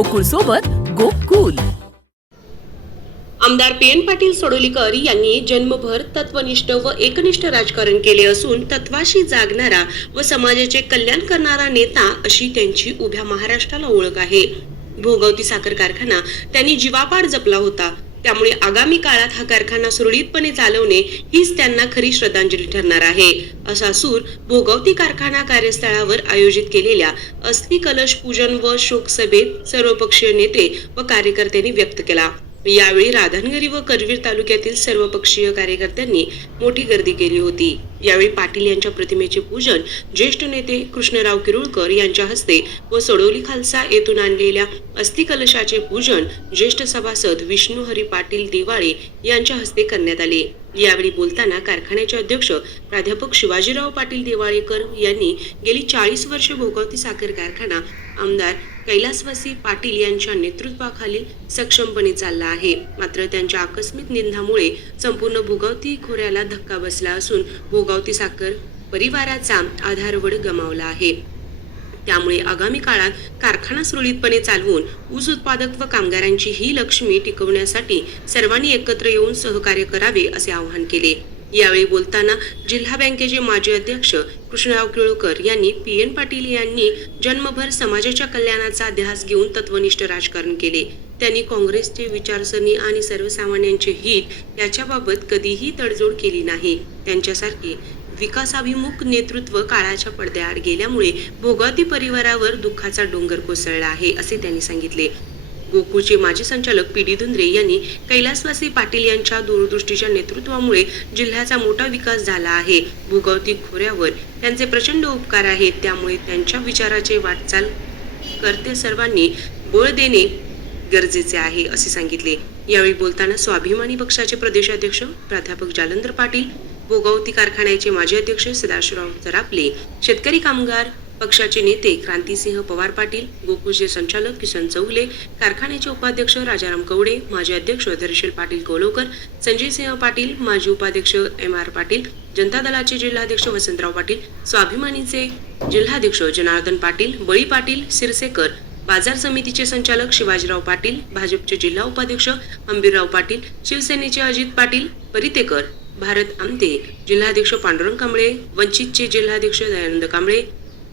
गोकुळ सोबत गोकुल. आमदार P N Patil सोडोलीकर यांनी जन्मभर तत्वनिष्ठ व एकनिष्ठ राजकारण केले असून तत्वाशी जागणारा व समाजाचे कल्याण करणारा नेता अशी त्यांची उभ्या महाराष्ट्राला ओळख आहे. भोगवती साखर कारखाना त्यांनी जीवापाड जपला होता. त्यामुळे आगामी काळात हा कारखाना सुरळीतपणे चालवणे हीच त्यांना खरी श्रद्धांजली ठरणार आहे. असा सूर भोगवती कारखाना कार्यस्थळावर आयोजित केलेल्या अस्थि कलश पूजन व शोक सभेत सर्वपक्षीय नेते व कार्यकर्त्यांनी व्यक्त केला. यावेळी राधानगरी व करवीर तालुक्यातील सर्व पक्षीय कार्यकर्त्यांनी मोठी गर्दी केली होती. यावेळी पाटील यांच्या प्रतिमेचे पूजन ज्येष्ठ नेते कृष्णराव किरुळकर यांच्या हस्ते व सोडवली खालसा येथून आणलेल्या अस्थि कलशाचे पूजन ज्येष्ठ सभासद विष्णू हरी पाटील दिवाळे यांच्या हस्ते करण्यात आले. यावेळी बोलताना कारखान्याचे अध्यक्ष प्राध्यापक शिवाजीराव पाटील दिवाळेकर यांनी गेली चाळीस वर्षे भोगावती साखर कारखाना आमदार कैलासवासी पाटील यांच्या नेतृत्वाखाली सक्षमपणे चालला आहे. मात्र त्यांच्या आकस्मिक निंदामुळे संपूर्ण भोगावती खोऱ्याला धक्का बसला असून भोगावती साखर परिवाराचा आधारवड गमावला आहे. त्यामुळे आगामी काळात कारखाना सुरळीतपणे चालवून ऊस उत्पादक व कामगारांची ही लक्ष्मी टिकवण्यासाठी सर्वांनी एकत्र येऊन सहकार्य करावे असे आवाहन केले. यावेळी बोलताना जिल्हा बँकेचे माजी अध्यक्ष कृष्णराव केळुकर यांनी पी एन पाटील यांनी जन्मभर समाजाच्या कल्याणाचा ध्यास घेऊन तत्वनिष्ठ राजकारण केले. त्यांनी काँग्रेसचे विचारसरणी आणि सर्वसामान्यांचे हित याच्याबाबत कधीही तडजोड केली नाही. त्यांच्यासारखे विकासाभिमुख नेतृत्व काळाच्या पडद्याआड गेल्यामुळे भोगावती परिवारावर दुःखाचा डोंगर कोसळला आहे असे त्यांनी सांगितले. गोकुळचे माजी संचालक पी डी धुंद्रे यांनी कैलासवासी पाटील यांच्या दूरदृष्टीच्या नेतृत्वामुळे जिल्ह्याचा मोठा विकास झाला आहे. भोगावती खोऱ्यावर त्यांचे प्रचंड उपकार आहेत. त्यामुळे त्यांच्या विचाराचे वाटचाल करते सर्वांनी बळ देणे गरजेचे आहे असे सांगितले. यावेळी बोलताना स्वाभिमानी पक्षाचे प्रदेशाध्यक्ष प्राध्यापक जालंधर पाटील भोगावती कारखान्याचे माजी अध्यक्ष सदाशिवराव जरापले शेतकरी कामगार पक्षाचे नेते क्रांतिसिंह पवार पाटील गोकुळचे संचालक किसन चौगले कारखान्याचे उपाध्यक्ष राजाराम कवडे माजी अध्यक्ष धरशील पाटील कोलोकर संजयसिंह पाटील माजी उपाध्यक्ष एम आर पाटील जनता दलाचे जिल्हाध्यक्ष वसंतराव पाटील स्वाभिमानीचे जिल्हाध्यक्ष जनार्दन पाटील बळी पाटील सिरसेकर बाजार समितीचे संचालक शिवाजीराव पाटील भाजपचे जिल्हा उपाध्यक्ष अंबीरराव पाटील शिवसेनेचे अजित पाटील परितेकर भारत आमते जिल्हाध्यक्ष पांडुरंग कांबळे वंचितचे जिल्हाध्यक्ष दयानंद कांबळे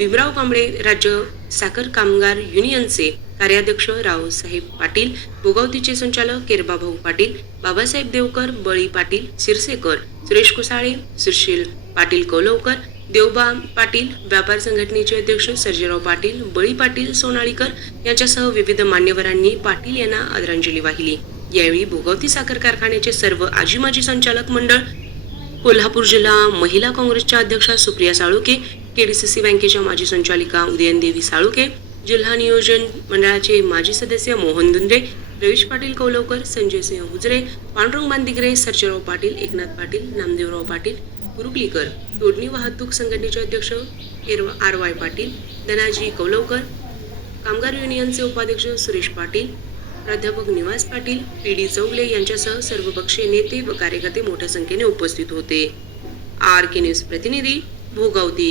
भीमराव कांबळे राज्य साखर कामगार युनियनचे कार्याध्यक्ष रावसाहेब पाटील भोगावतीचे संचालक केरबाभाऊ पाटील बाबासाहेब देवकर बळी पाटील सिरसेकर सुरेश कुसाळे सुशील पाटील कोलवकर देवबा पाटील व्यापार संघटनेचे अध्यक्ष सर्जेराव पाटील बळी पाटील सोनाळीकर यांच्यासह विविध मान्यवरांनी पाटील यांना आदरांजली वाहिली. यावेळी भोगावती साखर कारखान्याचे सर्व आजी माजी संचालक मंडळ कोल्हापूर जिल्हा महिला काँग्रेसच्या अध्यक्षा सुप्रिया साळुके केडीसीसी बँकेच्या माजी संचालिका उदयनदेवी साळुके जिल्हा नियोजन मंडळाचे माजी सदस्य मोहन दुंद्रे रवीश पाटील कौलवकर संजय सिंह हुजरे पांडुरंग बांदिगरे सर्जेराव पाटील एकनाथ पाटील नामदेवराव पाटील कुरुकलीकर तोडणी वाहतूक संघटनेचे अध्यक्ष आर वाय पाटील धनाजी कौलवकर कामगार युनियनचे उपाध्यक्ष सुरेश पाटील प्राध्यापक निवास पाटील पी डी चौगले यांच्यासह सर्वपक्षीय नेते व कार्यकर्ते मोठ्या संख्येने उपस्थित होते. आर के न्यूज प्रतिनिधी भोगावती